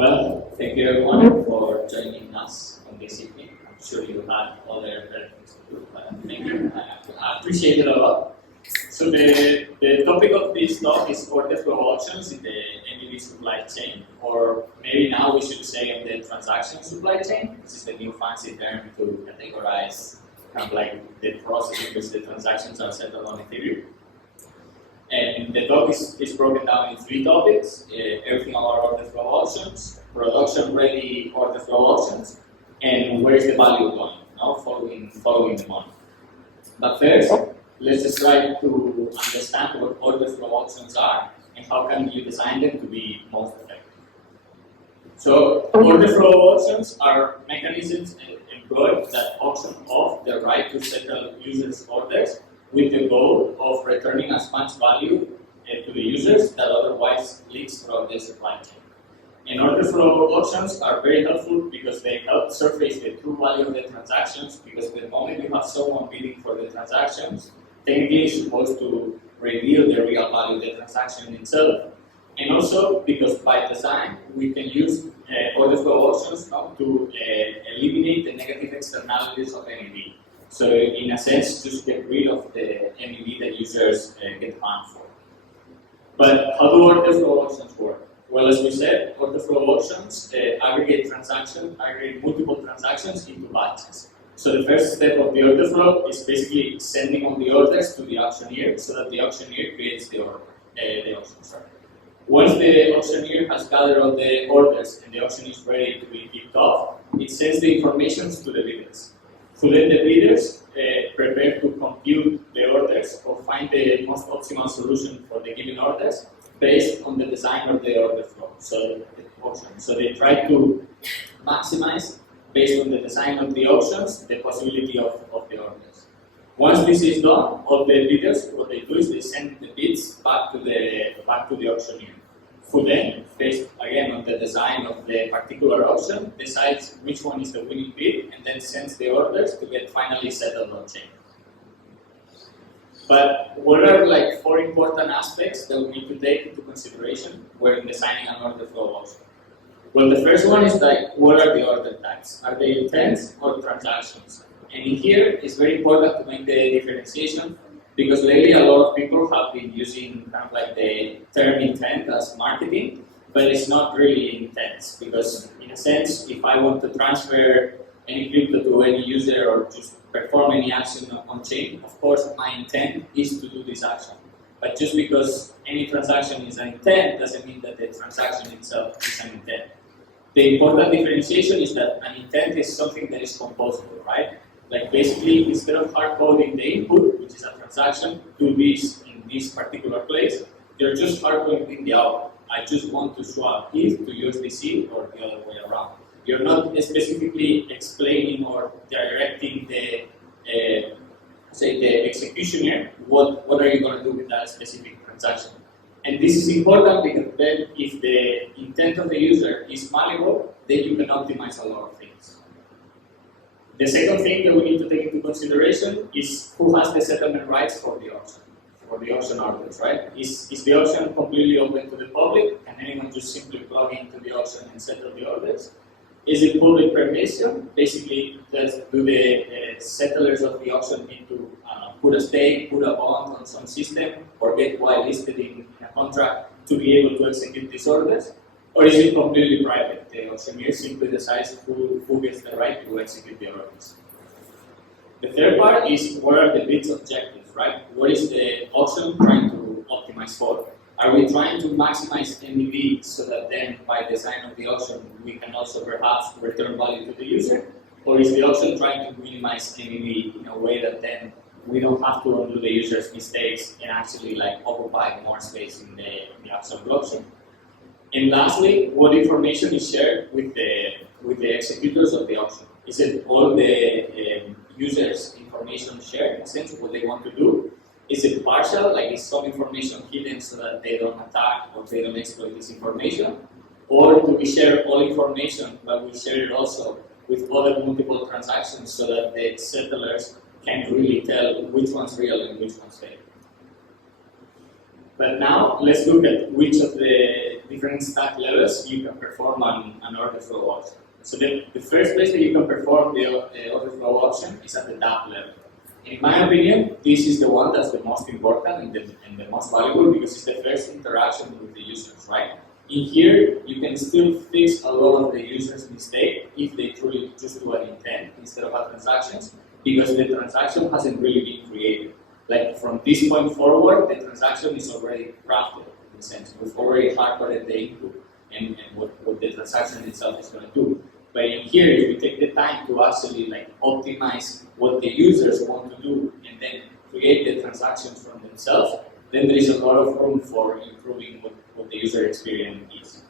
Well, thank you everyone for joining us on this evening. I'm sure you had other things to do, but thank you. I appreciate it a lot. So the topic of this talk is order flow options in the MEV supply chain, or maybe now we should say in the transaction supply chain. This is the new fancy term to categorize kind of like the process in which the transactions are settled on Ethereum. And the talk is broken down in three topics: everything about order flow options, production ready order flow options, and where is the value going, following the money. But first, let's just try to understand what order flow options are and how can you design them to be most effective. So order flow options are mechanisms employed that auction off the right to settle users' orders with the goal of returning as much value to the users that otherwise leaks throughout the supply chain. And order flow options are very helpful because they help surface the true value of the transactions, because the moment you have someone bidding for the transactions, technically it's supposed to reveal the real value of the transaction itself. And also because by design, we can use order flow options to eliminate the negative externalities of MEV. So in a sense, just get rid of the MEV that users get harmed for. But how do order flow options work? Well, as we said, order flow options aggregate multiple transactions into batches. So the first step of the order flow is basically sending all the orders to the auctioneer so that the auctioneer creates the order, the auction. Sorry. Once the auctioneer has gathered all the orders and the auction is ready to be kicked off, it sends the information to the bidders. So then the bidders prepare to compute the orders or find the most optimal solution for the given orders based on the design of the order flow. So they try to maximize, based on the design of the auctions, the possibility of the orders. Once this is done, all the bidders, what they do is they send the bids back to the auctioneer, who then, based again on the design of the particular auction, decides which one is the winning bid and then sends the orders to get finally settled on chain. But what are like 4 important aspects that we need to take into consideration when designing an order flow auction? Well, the first one is like, what are the order types? Are they intents or transactions? And in here, it's very important to make the differentiation, because lately a lot of people have been using kind of like the term intent as marketing, but it's not really intents, because in a sense, if I want to transfer any crypto to any user or just perform any action on chain, of course my intent is to do this action. But just because any transaction is an intent doesn't mean that the transaction itself is an intent. The important differentiation is that an intent is something that is composable, right? Like basically, instead of hard coding the input, which is a transaction, do this in this particular place, you're just hard coding the output. I just want to swap ETH to USDC or the other way around. You're not specifically explaining or directing the executioner what are you going to do with that specific transaction. And this is important because then if the intent of the user is malleable, then you can optimize a lot of things. The second thing that we need to take into consideration is who has the settlement rights for the auction orders, right? Is the auction completely open to the public? Can anyone just simply plug into the auction and settle the orders? Is it public permission? Basically, do the settlers of the auction need to put a stake, put a bond on some system, or get whitelisted in a contract to be able to execute these orders? Or is it completely private? The auctioneer simply decides who gets the right to execute the orders. The third part is what are the bid's objectives, right? What is the auction trying to optimize for? Are we trying to maximize MEV so that then by design of the auction we can also perhaps return value to the user? Or is the auction trying to minimize MEV in a way that then we don't have to undo the user's mistakes and actually like occupy more space in the actual blockchain? And lastly, what information is shared with the executors of the auction? Is it all the users' information shared in a sense of what they want to do? Is it partial, like is some information hidden so that they don't attack or they don't exploit this information? Or do we share all information, but we share it also with other multiple transactions so that the settlers can really tell which one's real and which one's fake? But now let's look at which of the different stack levels you can perform an order flow auction. So the first place that you can perform the order flow auction is at the DApp level. In my opinion, this is the one that's the most important and the most valuable because it's the first interaction with the users, right? In here, you can still fix a lot of the user's mistake if they truly just do an intent instead of a transactions, because the transaction hasn't really been created. Like from this point forward, the transaction is already crafted in a sense. We've already hardcoded the input and what the transaction itself is going to do. But in here, if you take the time to actually like optimize what the users want to do and then create the transactions from themselves, then there is a lot of room for improving what the user experience is.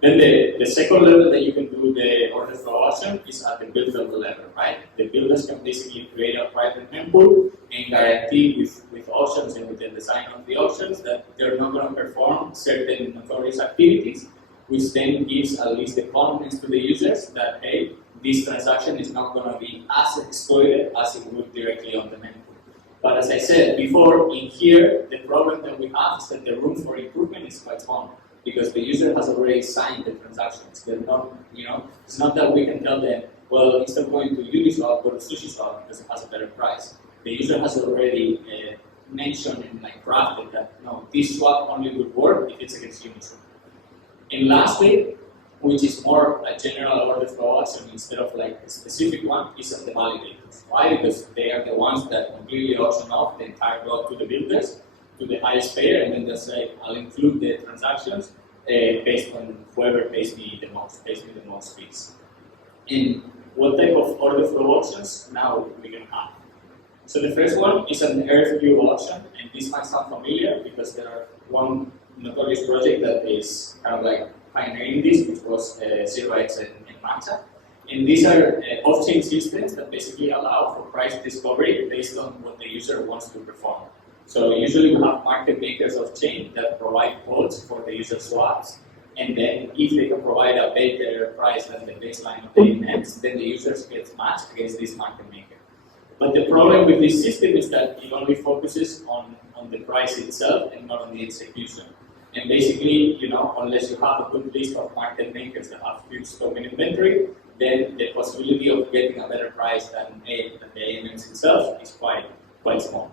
Then the second level that you can do the order flow auction is at the builder level, right? The builders can basically create a private mempool and guarantee with auctions and with the design of the auctions that they're not going to perform certain notorious activities, which then gives at least the confidence to the users that, hey, this transaction is not going to be as exploited as it would directly on the mempool. But as I said before, in here, the problem that we have is that the room for improvement is quite small, because the user has already signed the transactions. They're not, it's not that we can tell them, well, instead of going to Uniswap, go to SushiSwap because it has a better price. The user has already mentioned and like crafted that, no, this swap only would work if it's against Uniswap. And lastly, which is more a general order flow auction instead of like a specific one, is at the validators. Why? Because they are the ones that completely auction off the entire block to the builders, to the highest payer, and then they say, I'll include the transactions based on whoever pays me the most fees. And what type of order flow auctions now we can have? So the first one is an RFQ auction, and this might sound familiar because there are one notorious project that is kind of like pioneering this, which was 0x and Matcha. And these are off-chain systems that basically allow for price discovery based on what the user wants to perform. So usually we have market makers off-chain that provide quotes for the user swaps, and then if they can provide a better price than the baseline of the index, then the users get matched against this market maker. But the problem with this system is that it only focuses on the price itself and not on the execution. And basically, unless you have a good list of market makers that have huge token inventory, then the possibility of getting a better price than the AMX itself is quite small.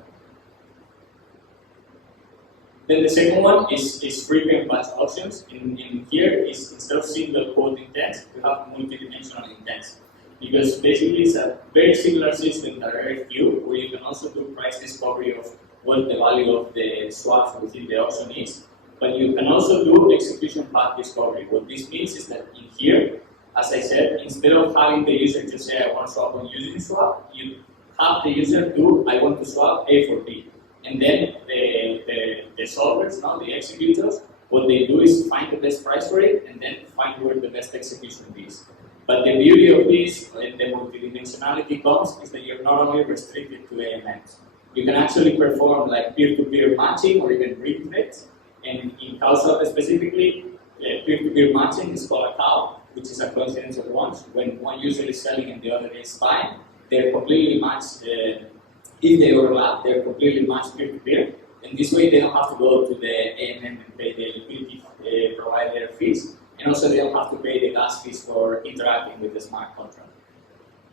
Then the second one is frequent batch auctions. In here is instead of single quote intents, we have multi-dimensional intents. Because basically it's a very similar system to RFQ, where you can also do price discovery of what the value of the swaps within the auction is. But you can also do execution path discovery. What this means is that in here, as I said, instead of having the user just say, I want to swap on Uniswap, you have the user do, I want to swap A for B. And then the solvers, the executors, what they do is find the best price for it and then find where the best execution is. But the beauty of this, and the multidimensionality comes, is that you're not only restricted to AMX. You can actually perform like peer-to-peer matching or even ring trades. And in CowSwap specifically, peer-to-peer matching is called a cow, which is a coincidence of ones. When one user is selling and the other is buying, they're completely matched. If they overlap, they're completely matched peer-to-peer. And this way, they don't have to go to the AMM and pay the liquidity provider fees. And also, they don't have to pay the gas fees for interacting with the smart contract.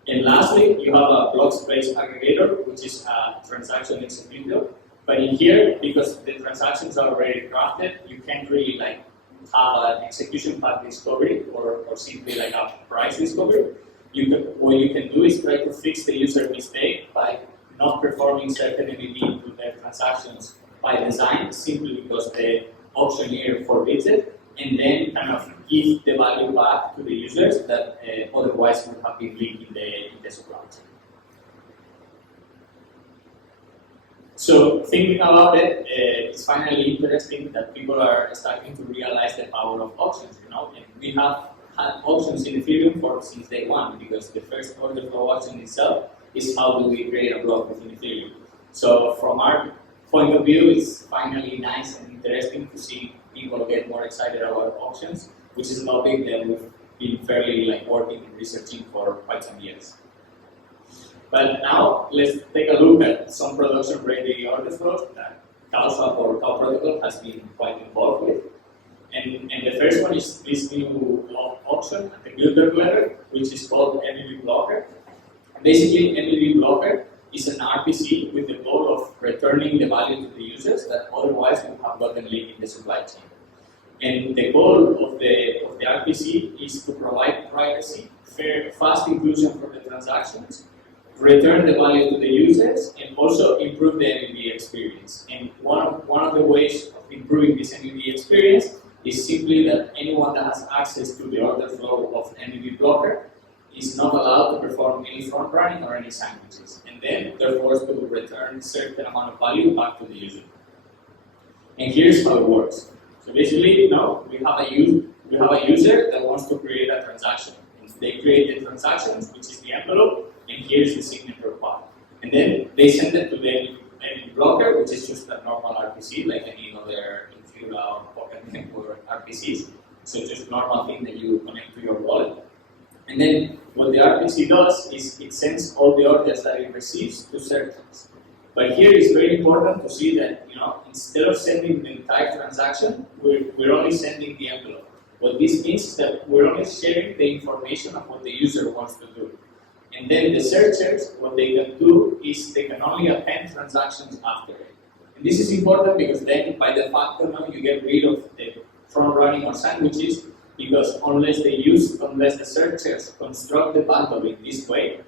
And lastly, you have a block-based aggregator, which is a transaction executor. But in here, because the transactions are already crafted, you can't really like have an execution path discovery or simply like a price discovery. What you can do is try to fix the user mistake by not performing certain MEV to their transactions by design, simply because the auctioneer forbids it, and then kind of give the value back to the users that otherwise would have been leaked in the supply chain. So thinking about it, it's finally interesting that people are starting to realize the power of auctions. And we have had auctions in Ethereum since day one, because the first order flow auction itself is how do we create a block within Ethereum. So from our point of view, it's finally nice and interesting to see people get more excited about auctions, which is a topic that we've been fairly working and researching for quite some years. But now let's take a look at some production-ready order flows that CowSwap or Cow Protocol has been quite involved with. And the first one is this new option at the builder level, which is called MEV Blocker. Basically, MEV Blocker is an RPC with the goal of returning the value to the users that otherwise would have gotten leaked in the supply chain. And the goal of the RPC is to provide privacy, fair, fast inclusion for the transactions, return the value to the users, and also improve the MEV experience. And one of the ways of improving this MEV experience is simply that anyone that has access to the order flow of MEV Blocker is not allowed to perform any front running or any sandwiches. And then they're forced to return a certain amount of value back to the user. And here's how it works. So basically, now we have a user that wants to create a transaction. And they create the transactions, which is the envelope, and here's the signature part. And then they send it to the MEV Blocker, which is just a normal RPC, like any other Infura or Pocket Network RPCs. So just normal thing that you connect to your wallet. And then what the RPC does is it sends all the orders that it receives to searchers. But here it's very important to see that, instead of sending the entire transaction, we're only sending the envelope. What this means is that we're only sharing the information of what the user wants to do. And then the searchers, what they can do is they can only append transactions after it. And this is important because then by default, you get rid of the front running or sandwiches, because unless the searchers construct the bundle in this way,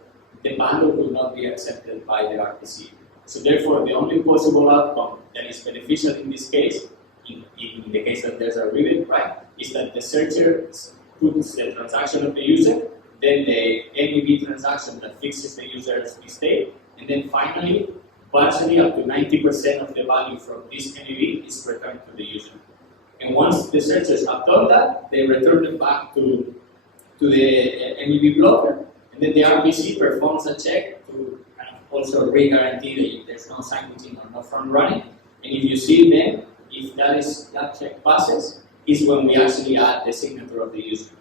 the bundle will not be accepted by the RPC. So therefore, the only possible outcome that is beneficial in this case, in the case that there's a rebate, right, is that the searcher puts the transaction of the user, then the MEV transaction that fixes the user's mistake, and then finally, partially up to 90% of the value from this MEV is returned to the user. And once the searchers have done that, they return it back to the MEV Blocker, and then the RPC performs a check to also re-guarantee that there's no sandwiching or no front running. And if you see then, if that check passes, is when we actually add the signature of the user.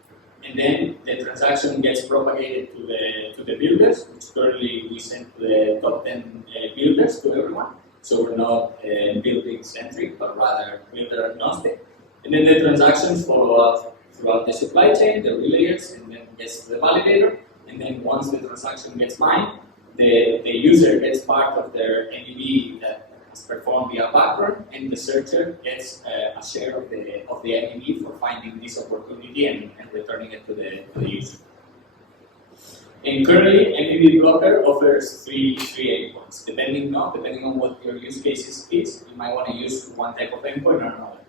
And then the transaction gets propagated to the builders, which currently we send to the top 10 builders to everyone. So we're not building centric, but rather builder agnostic. And then the transactions follow up throughout the supply chain, the relayers, and then gets to the validator. And then once the transaction gets mined, the user gets part of their MEV that is performed via background, and the searcher gets a share of the MEV for finding this opportunity and returning it to the user. And currently, MEV Blocker offers three endpoints. Depending on what your use case is, you might want to use one type of endpoint or another.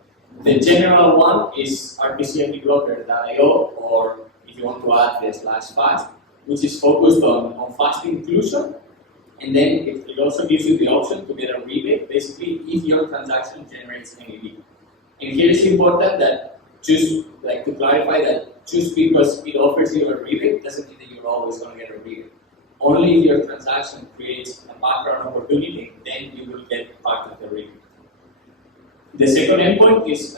The general one is RPC-MEV-Blocker.io, or if you want to add the /fast, which is focused on fast inclusion, and then it also gives you the option to get a rebate, basically if your transaction generates MEV. And here it's important that to clarify that just because it offers you a rebate doesn't mean that you're always going to get a rebate. Only if your transaction creates a background opportunity, then you will get part of the rebate. The second endpoint is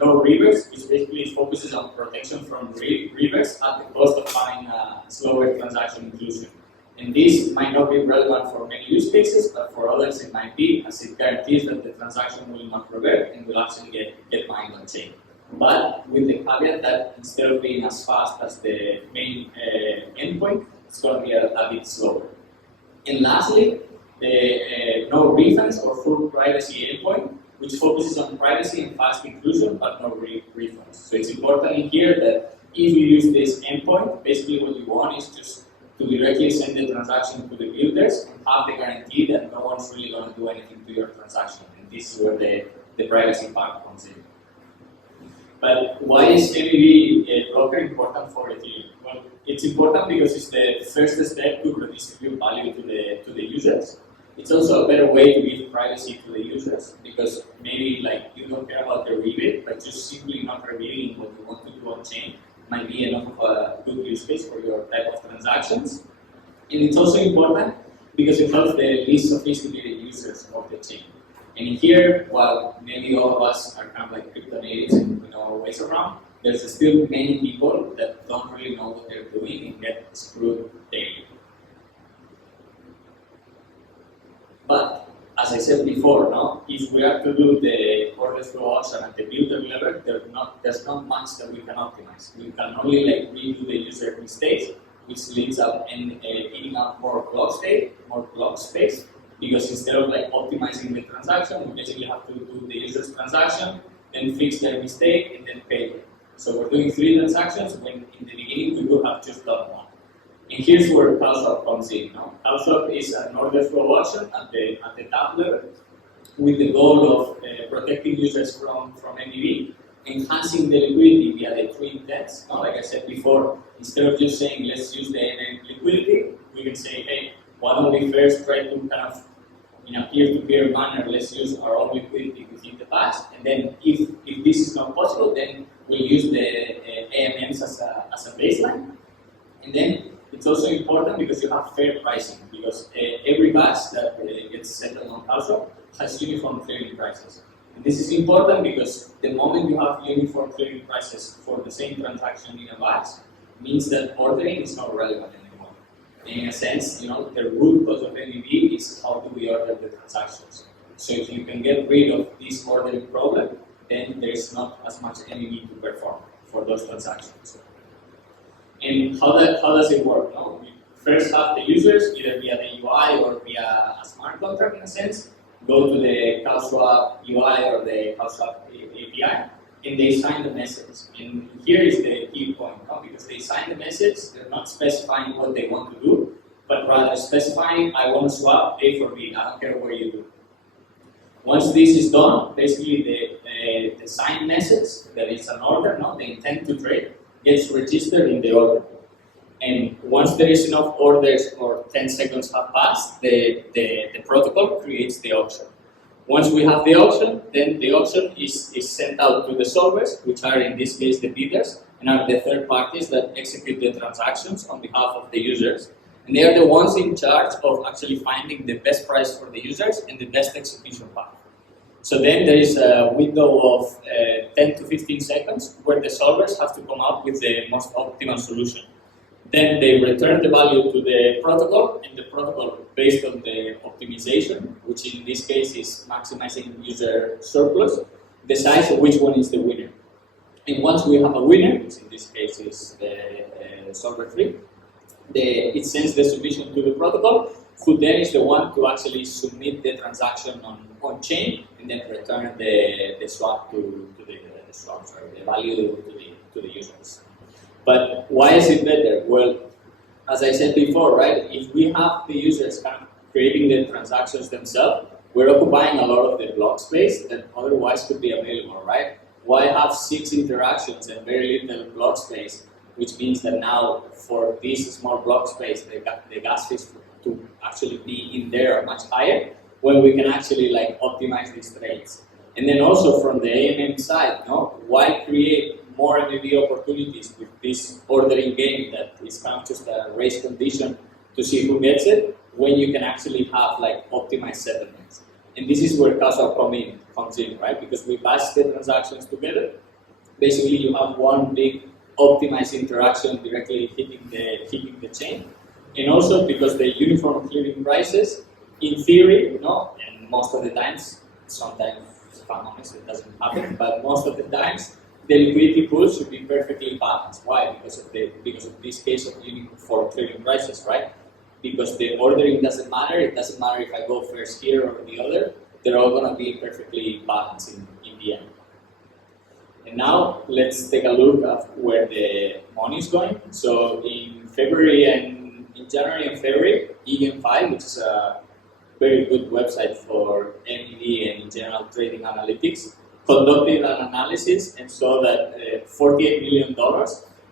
no reverse, which basically focuses on protection from reverse at the cost of having a slower transaction inclusion. And this might not be relevant for many use cases, but for others it might be, as it guarantees that the transaction will not revert and will actually get mined on chain. But with the caveat that instead of being as fast as the main endpoint, it's going to be a bit slower. And lastly, the no refunds or full privacy endpoint, which focuses on privacy and fast inclusion, but no refunds. So it's important in here that if you use this endpoint, basically what you want is just to directly send the transaction to the builders and have the guarantee that no one's really going to do anything to your transaction. And this is where the privacy part comes in. But why is MEV Blocker important for Ethereum? Well, it's important because it's the first step to redistribute value to the users. It's also a better way to give privacy to the users, because maybe you don't care about the rebate, but just simply not revealing what you want to do on chain might be enough of a good use case for your type of transactions. And it's also important because it helps the least sophisticated users of the chain. And here, while maybe all of us are kind of like crypto natives and we know our ways around, there's still many people that don't really know what they're doing and get screwed daily. But as I said before, if we are to do orders flow auction at the builder level, there's not much that we can optimize. We can only like redo the user mistakes, which leads up and eating up more block space, because instead of like optimizing the transaction, we basically have to do the user's transaction, then fix their mistake, and then pay them. So we're doing 3 transactions when in the beginning we could have just done 1. And here's where CowSwap comes in. CowSwap is an order flow auction at the top level, with the goal of protecting users from MEV, enhancing the liquidity via the 3 intents. Like I said before, instead of just saying let's use the MM liquidity, we can say, hey, why don't we first try to kind of, in a peer-to-peer manner, let's use our own liquidity within the patch, and then if this is not possible, then we'll use the AMMs as a baseline. And then it's also important because you have fair pricing, because every batch that gets settled on CowSwap has uniform clearing prices. And this is important because the moment you have uniform clearing prices for the same transaction in a batch, means that ordering is not relevant anymore. In a sense, the root cause of MEV is how do we order the transactions. So if you can get rid of this ordering problem, then there is not as much MEV to perform for those transactions. And how does it work? We first have the users, either via the UI or via a smart contract in a sense, go to the CowSwap UI or the CowSwap API, and they sign the message. And here is the key point, because they sign the message, they're not specifying what they want to do, but rather specifying, I want to swap A for B, I don't care where you do. Once this is done, basically the signed message, that is an order, the intent to trade, gets registered in the order. And once there is enough orders or 10 seconds have passed, the protocol creates the auction. Once we have the auction, then the auction is sent out to the solvers, which are in this case the bidders, and are the third parties that execute the transactions on behalf of the users. And they are the ones in charge of actually finding the best price for the users and the best execution path. So then there is a window of 10 to 15 seconds where the solvers have to come up with the most optimal solution. Then they return the value to the protocol, and the protocol, based on the optimization, which in this case is maximizing user surplus, decides which one is the winner. And once we have a winner, which in this case is solver 3, it sends the submission to the protocol, who then is the one to actually submit the transaction on chain and then return the swap to the value to the users. But why is it better? Well, as I said before, right? If we have the users kind of creating the transactions themselves, we're occupying a lot of the block space that otherwise could be available, right? Why have 6 interactions and very little block space? Which means that now for this small block space, the gas fees to actually be in there are much higher, when we can actually like optimize these trades. And then also from the AMM side, why create more MEV opportunities with this ordering game that is kind of just a race condition to see who gets it, when you can actually have like optimized settlements. And this is where CowSwap comes in, right? Because we batch the transactions together. Basically, you have one big optimized interaction directly hitting the chain. And also because the uniform clearing prices, in theory, and most of the times, sometimes if I'm honest, it doesn't happen, but most of the times, the liquidity pool should be perfectly balanced. Why? Because of this case of uniform clearing prices, right? Because the ordering doesn't matter. It doesn't matter if I go first here or the other. They're all going to be perfectly balanced in the end. And now let's take a look at where the money is going. So in January and February, EGEM5, which is a very good website for MEV and in general trading analytics, conducted an analysis and saw that $48 million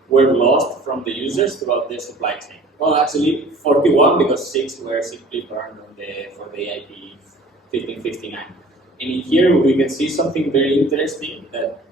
were lost from the users throughout the supply chain. Well, actually 41 because 6 were simply burned for the EIP 1559. And in here we can see something very interesting, that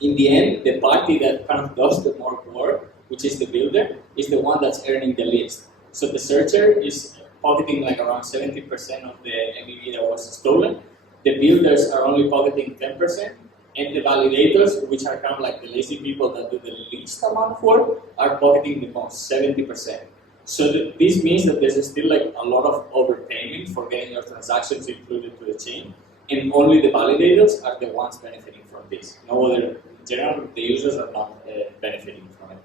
in the end, the party that kind of does the more work, which is the builder, is the one that's earning the least. So the searcher is pocketing like around 70% of the MEV that was stolen. The builders are only pocketing 10%, and the validators, which are kind of like the lazy people that do the least amount of work, are pocketing the most, 70%. So this means that there's still like a lot of overpayment for getting your transactions included to the chain. and only the validators are the ones benefiting from this. No other, in general, the users are not benefiting from it.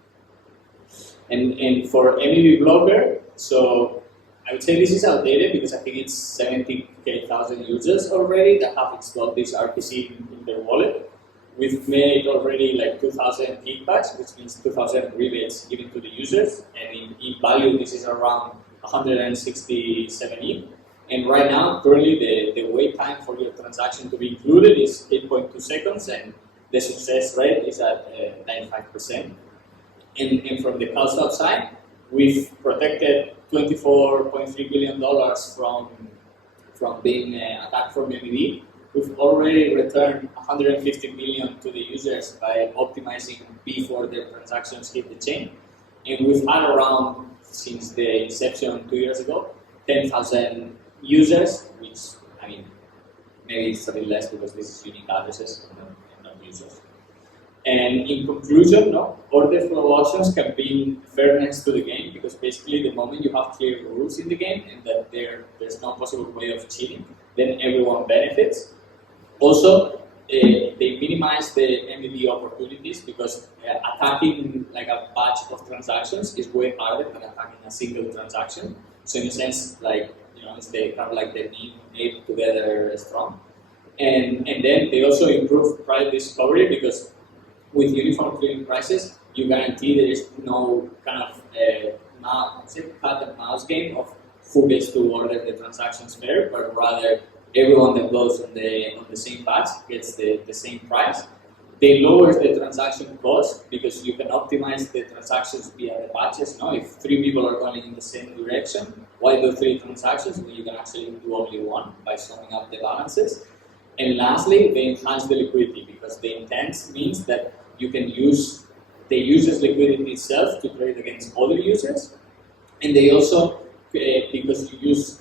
And for MEV blocker, so I would say this is outdated because I think it's 70,000 users already that have installed this RPC in their wallet. We've made already like 2,000 kickbacks, which means 2,000 rebates given to the users, and in value this is around 167 ETH. And right now, currently the wait time for your transaction to be included is 8.2 seconds, and the success rate is at 95%. And from the CowSwap side, we've protected $24.3 billion from being attacked from MEV. We've already returned 150 million to the users by optimizing before their transactions hit the chain. And we've had around, since the inception 2 years ago, 10,000 users, which, I mean, maybe it's a bit less because this is unique addresses and not users. And in conclusion, order flow auctions can bring fairness to the game because basically the moment you have clear rules in the game and that there's no possible way of cheating, then everyone benefits. Also, they minimize the MEV opportunities because attacking like a batch of transactions is way harder than attacking a single transaction. So in a sense, like, it's kind of like the need together strong. And then they also improve price discovery because with uniform clearing prices, you guarantee there is no kind of cat and mouse game of who gets to order the transactions fair, but rather everyone that goes on the same batch gets the same price. They lower the transaction cost because you can optimize the transactions via the batches. If 3 people are going in the same direction, why do 3 transactions when you can actually do only 1 by summing up the balances? And lastly, they enhance the liquidity because the intent means that you can use the user's liquidity itself to trade against other users. And they also, because you use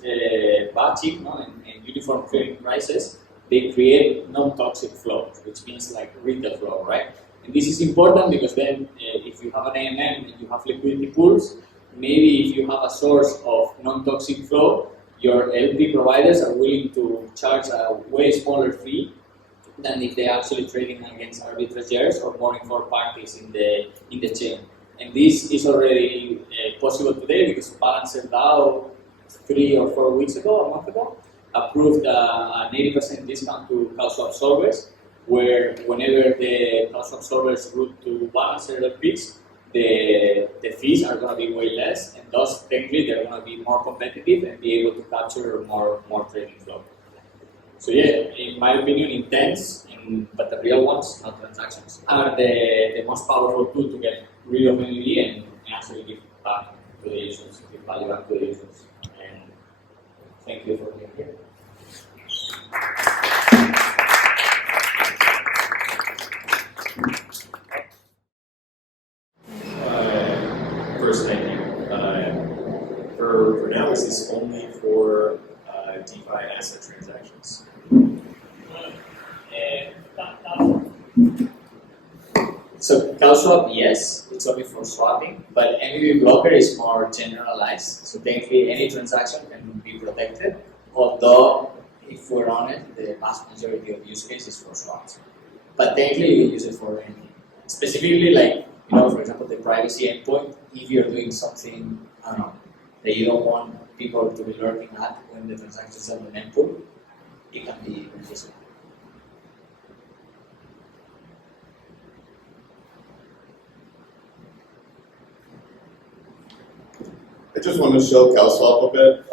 batching and uniform clearing prices, they create non-toxic flow, which means like retail flow, right? And this is important because then if you have an AMM and you have liquidity pools, maybe if you have a source of non-toxic flow, your LP providers are willing to charge a way smaller fee than if they're actually trading against arbitrageurs or more informed parties in the chain. And this is already possible today because Balancer DAO 3 or 4 weeks ago, a month ago, approved an 80% discount to CowSwap solvers, where whenever the CowSwap solvers route to Balancer LPs, the fees are going to be way less, and thus technically they're going to be more competitive and be able to capture more trading flow. So yeah, in my opinion, intents, but the real ones, not transactions, are the most powerful tool to get rid of MEV and actually give back to the users, give value back to the users. And thank you for being here. First, thank you. For now, is this only for DeFi asset transactions? So CowSwap, yes, it's only for swapping, but MEV blocker is more generalized. So technically, any transaction can be protected. Although, if we're honest, the vast majority of use cases is for swaps. But technically, you can use it for anything. Specifically, like for example, the privacy endpoint. If you're doing something, I don't know, that you don't want people to be lurking at when the transactions are on the endpoint, it can be useful. I just want to show CowSwap a bit.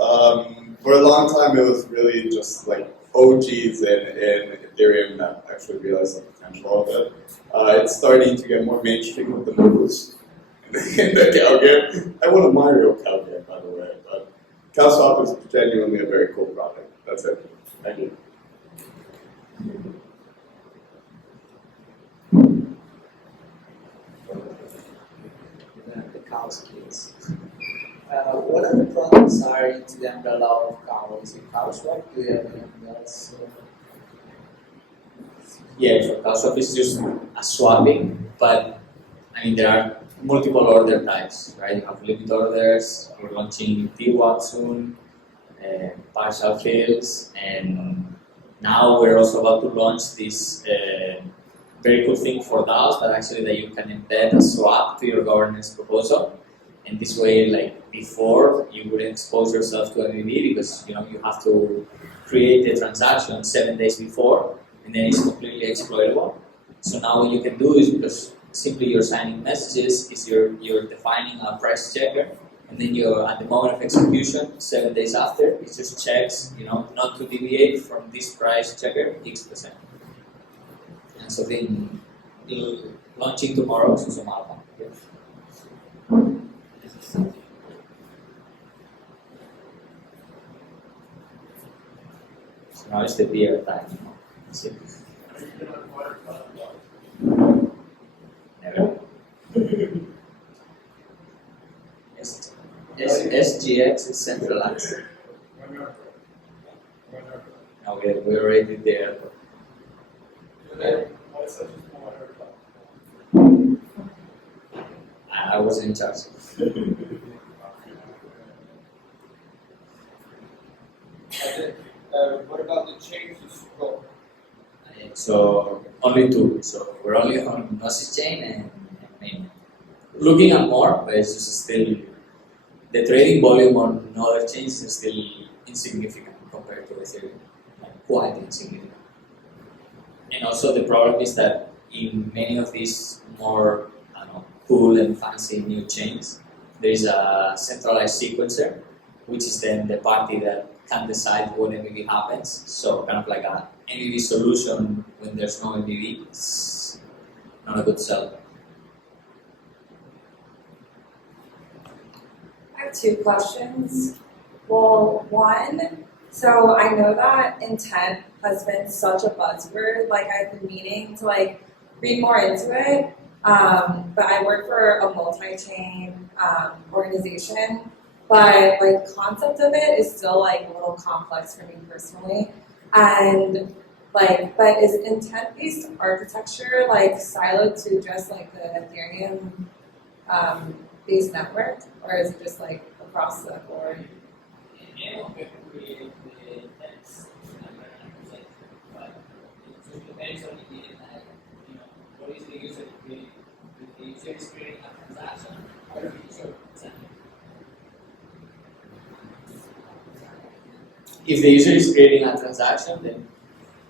For a long time, it was really just like OGs in Ethereum that actually realized the potential of it. It's starting to get more mainstream with the moves in the cow game. I want a Mario cow game, by the way, but CowSwap is genuinely a very cool product. That's it. Thank you. The cows case. What other products are into the umbrella of cow? Is it CowSwap? Do you have anything else? Yeah, so CowSwap is just a swapping, but I mean there are multiple order types, right? You have limit orders, we're launching TWAP soon, partial fills, and Now we're also about to launch this very cool thing for DAOs, but actually that you can embed a swap to your governance proposal. And this way, like before, you wouldn't expose yourself to MEV because you have to create the transaction 7 days before, and then it's completely exploitable. So now what you can do is, because simply you're signing messages, is you're defining a price checker, and then at the moment of execution, 7 days after, it just checks, not to deviate from this price checker X%. And so then launching tomorrow, so alpha. So now it's the beer time. Never. SGX is centralized. No, we're already there. I was in charge. What about the chains of scope? So only two. So we're only on Gnosis Chain and MEV. Looking at more, but it's just still the trading volume on other chains is still insignificant compared to Ethereum, like quite insignificant. And also the problem is that in many of these more cool and fancy new chains, there is a centralized sequencer, which is then the party that can decide when MEV happens. So kind of like a MEV solution when there's no MEV, it's not a good sell. I have two questions. Well, one, so I know that intent has been such a buzzword. Like I've been meaning to read more into it, but I work for a multi-chain organization. But concept of it is still a little complex for me personally, and but is intent-based architecture siloed to just the Ethereum based network, or is it just across the board? Yeah, okay, create the intents, but it just depends on what is the user creating. If the user is creating a transaction, or if the user If the user is creating a transaction, then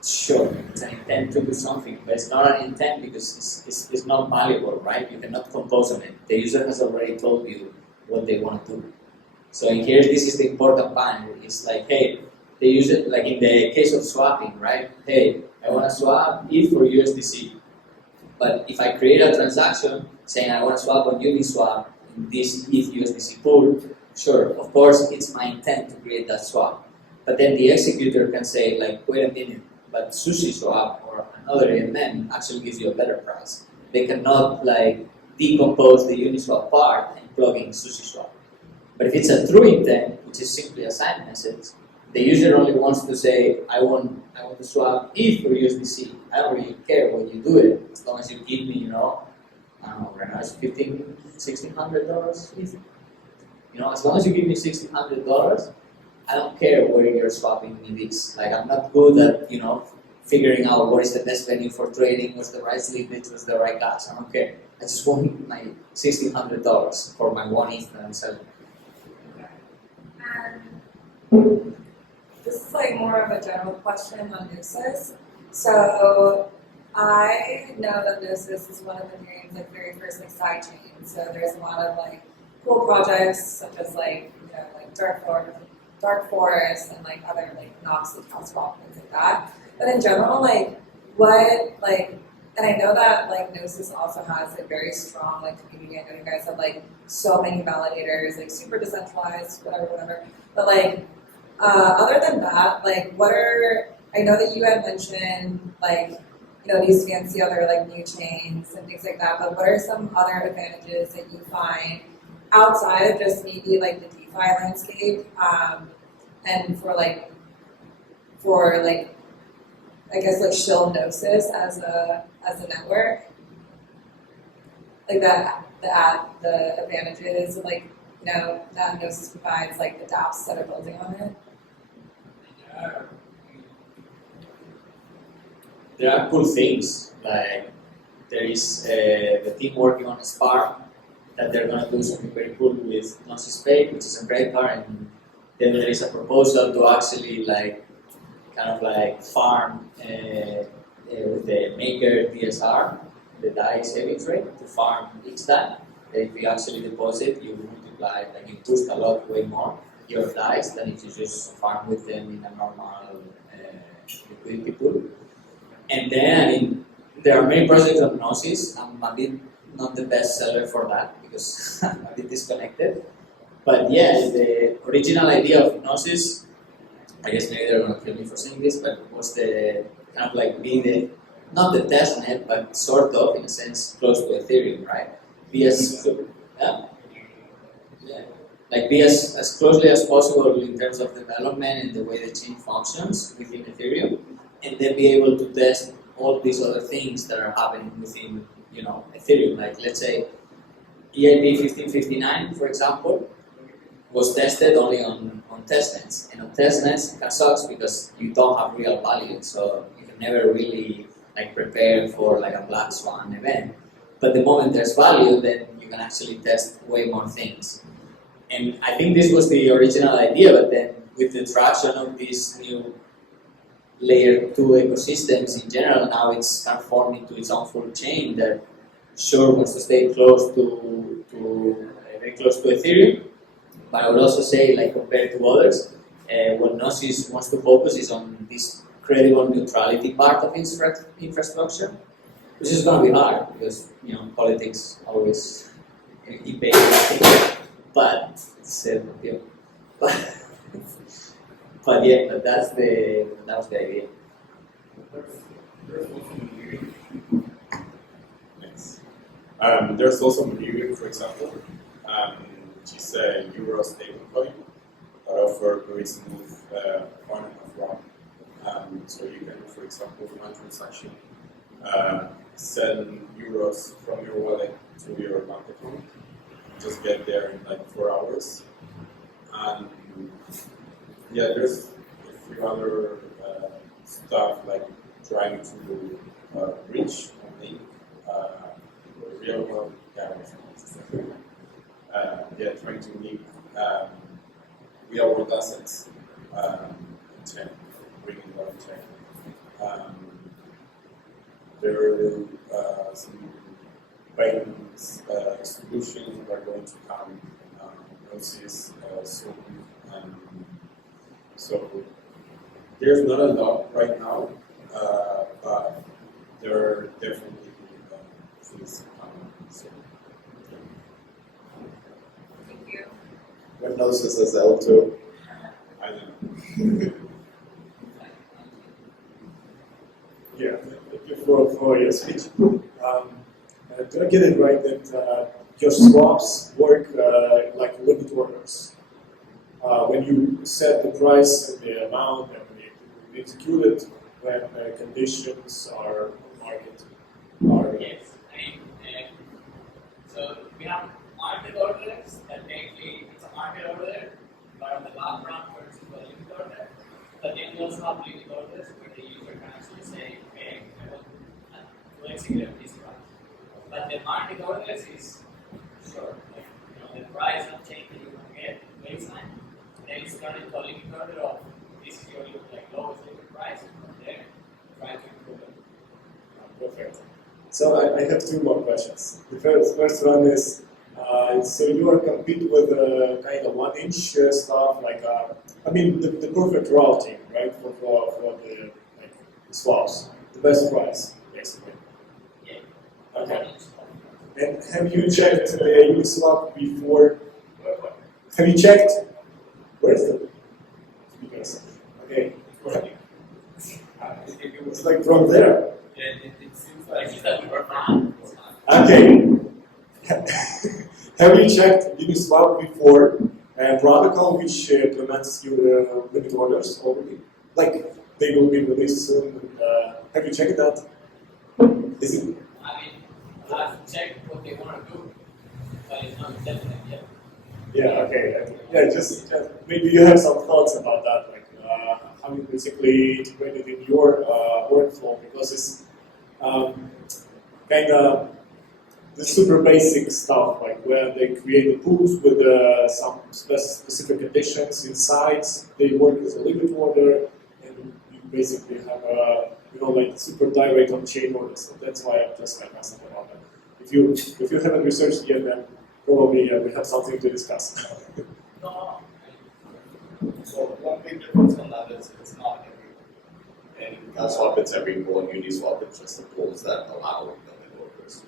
sure, it's an intent to do something, but it's not an intent because it's not malleable, right? You cannot compose on it. The user has already told you what they want to do. So in here, this is the important part. It's hey, the user, in the case of swapping, right? Hey, I want to swap ETH for USDC. But if I create a transaction saying I want to swap on Uniswap in this ETH USDC pool, sure, of course, it's my intent to create that swap. But then the executor can say, wait a minute, but SushiSwap or another AMM actually gives you a better price. They cannot decompose the Uniswap part and plug in SushiSwap. But if it's a true intent, which is simply a signed message, the user only wants to say, I want to swap ETH for USDC. I don't really care when you do it, as long as you give me, I don't know, right now it's $1,500, $1,600 ETH. As long as you give me $1,600, I don't care where you're swapping me this. I'm not good at, figuring out what is the best venue for trading, what's the right slippage, what's the right gas. I don't care. I just want my $1,600 for my one ETH that I'm selling. And this is more of a general question on Gnosis. So I know that Gnosis is one of Ethereum's very first side chains. So there's a lot of cool projects such as Dark Forest and other Gnosis CowSwap, things like that. But in general, and I know that Gnosis also has a very strong community. I know you guys have so many validators, super decentralized, whatever. But other than that, I know that you had mentioned these fancy other new chains and things like that. But what are some other advantages that you find outside of just maybe the DeFi landscape, and for I guess shill Gnosis as a network, the advantages of that Gnosis provides the dApps that are building on it? there are cool things, like there is the team working on Spark that they're going to do something very cool with Gnosis Pay, which is a great car, and then there is a proposal to actually farm with the maker DSR, the DAI savings rate, to farm XDAI. If you actually deposit, you multiply, like you boost a lot way more your DAIs than if you just farm with them in a normal liquidity pool. And then, I mean, there are many projects on Gnosis. I'm a bit not the best seller for that because I'm a bit disconnected. But yeah, the original idea of Gnosis, I guess maybe they're going to kill me for saying this, but was the kind of like being the, not the test net, but sort of, in a sense, close to Ethereum, right? Be as closely as possible in terms of development and the way the chain functions within Ethereum, and then be able to test all these other things that are happening within, Ethereum. Like let's say EIP 1559, for example, was tested only on testnets, and on testnets that sucks because you don't have real value, so you can never really prepare for a black swan event. But the moment there's value, then you can actually test way more things. And I think this was the original idea, but then with the traction of these new layer 2 ecosystems in general, now it's kind of formed into its own full chain that sure wants to stay close to very close to Ethereum. But I would also say, compared to others, what Gnosis wants to focus is on this credible neutrality part of infrastructure, which is going to be hard because politics always invade everything. But but that was the idea. Yes. There's also MEV, for example, which is a euro stablecoin that offers very smooth on-and-off run. So you can, for example, for one transaction, send euros from your wallet to your bank account. Just get there in 4 hours. And yeah, there's a few other stuff like trying to reach on link real world trying to link real world assets in chain, bringing them in chain. There are some payment solutions that are going to come Gnosis soon. So there's not a lot right now, but there are definitely things coming soon. Thank you. What Gnosis as L2? I don't know. Yeah, thank you for your speech. Do I get it right that your swaps work like limit orders? When you set the price and the amount and you execute it when conditions are market are Yes, so we have market orders that technically it's a market order, but on the background versus the limit order. But then we also have limit orders where the user can actually say, okay, I want to execute this price. But the market orders is sure, the price and change that you can get baseline. Then it's turned into a limit order of this is your lowest limit price, and from there try to improve it. perfect. So I have two more questions. The first one is, so you are competing with kind of 1-inch stuff, the perfect routing, right, for the swaps, the best price, basically. Yeah. Okay. And have you checked the Uniswap before? Have you checked? Where's the speakers? Okay. It's like from there. It seems like that we were fine. Okay. Have you checked Uniswap before? A protocol which implements your limit orders already? They will be released soon. Have you checked that? Is it? I mean, I have to check what they want to do, but it's not definite yet. Yeah. Okay. Yeah. Just maybe you have some thoughts about that, how you basically integrate it in your workflow, because it's kind of the super basic stuff, like where they create the pools with some specific additions inside. They work as a limit order, and you basically have a like super direct on chain orders. So that's why I'm just like asking about that. If you haven't researched yet, then probably we have something to discuss. No. So one big difference on that is it's not every. In CowSwap, it's every pool, and Uniswap, it's just the pools that allow limit orders.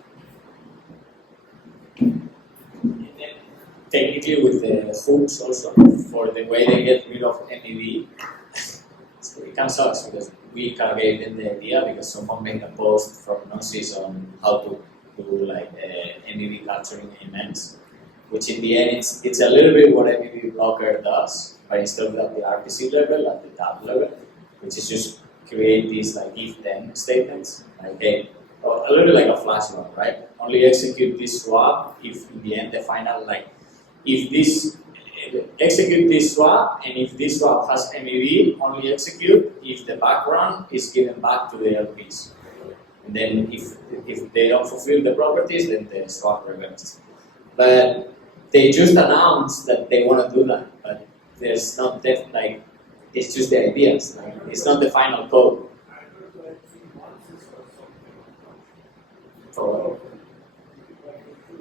Technically, with the hooks also, for the way they get rid of MEV, it kind of sucks because we kind of gave them the idea because someone made a post from Gnosis on how to do like MEV capturing events, which in the end it's a little bit what MEV blocker does, but instead of at the RPC level, at the tab level, which is just create these like if-then statements, like hey, a little bit like a flash lock, right? Only execute this swap if in the end the final like if this execute this swap, and if this swap has MEV, only execute if the background is given back to the LPs. And then if they don't fulfill the properties, then the swap reverses. But they just announced that they want to do that, but there's not that like it's just the ideas. Like, it's not the final code. For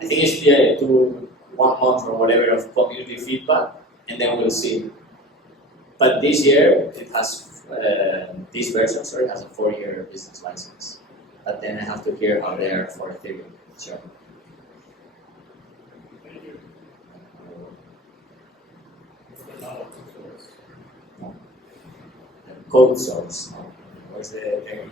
I think it's to 1 month or whatever of community feedback, and then we'll see. But this year, it has this version, sorry, has a 4-year business license. But then I have to hear how they are for Ethereum. Sure. Code source. What's the term?